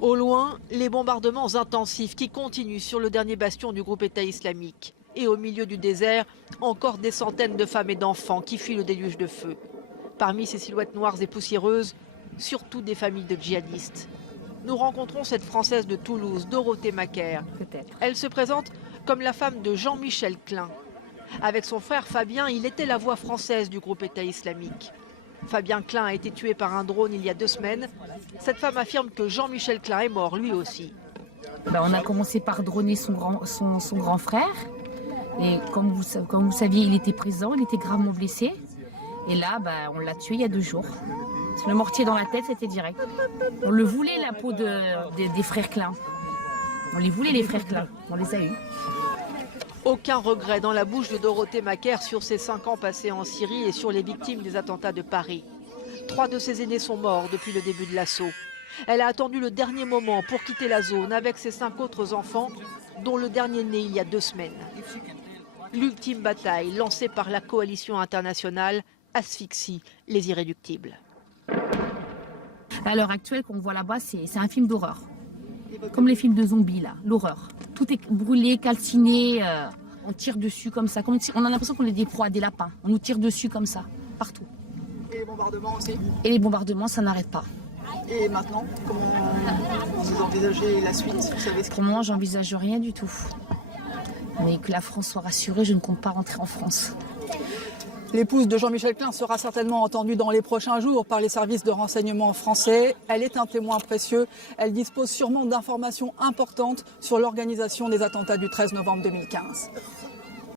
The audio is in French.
Au loin, les bombardements intensifs qui continuent sur le dernier bastion du groupe État islamique. Et au milieu du désert, encore des centaines de femmes et d'enfants qui fuient le déluge de feu. Parmi ces silhouettes noires et poussiéreuses, surtout des familles de djihadistes. Nous rencontrons cette Française de Toulouse, Dorothée Macaire. Elle se présente comme la femme de Jean-Michel Klein. Avec son frère Fabien, il était la voix française du groupe État islamique. Fabien Klein a été tué par un drone il y a 2 semaines. Cette femme affirme que Jean-Michel Klein est mort lui aussi. On a commencé par droner son grand frère. Et comme vous saviez, il était présent, il était gravement blessé. Et là, on l'a tué il y a 2 jours. Le mortier dans la tête, c'était direct. On le voulait, la peau des frères Klein. On les voulait, les frères Klein. On les a eus. Aucun regret dans la bouche de Dorothée Macaire sur ses 5 ans passés en Syrie et sur les victimes des attentats de Paris. 3 de ses aînés sont morts depuis le début de l'assaut. Elle a attendu le dernier moment pour quitter la zone avec ses 5 autres enfants, dont le dernier né il y a 2 semaines. L'ultime bataille lancée par la coalition internationale asphyxie les irréductibles. À l'heure actuelle, qu'on voit là-bas, c'est un film d'horreur. Comme les films de zombies, là, l'horreur. Tout est brûlé, calciné, on tire dessus comme ça. On a l'impression qu'on est des proies, des lapins. On nous tire dessus comme ça, partout. Et les bombardements aussi? Et les bombardements, ça n'arrête pas. Et maintenant, comment vous envisagez la suite? Vous savez ce Pour moi, j'envisage rien du tout. Mais que la France soit rassurée, je ne compte pas rentrer en France. L'épouse de Jean-Michel Klein sera certainement entendue dans les prochains jours par les services de renseignement français. Elle est un témoin précieux. Elle dispose sûrement d'informations importantes sur l'organisation des attentats du 13 novembre 2015.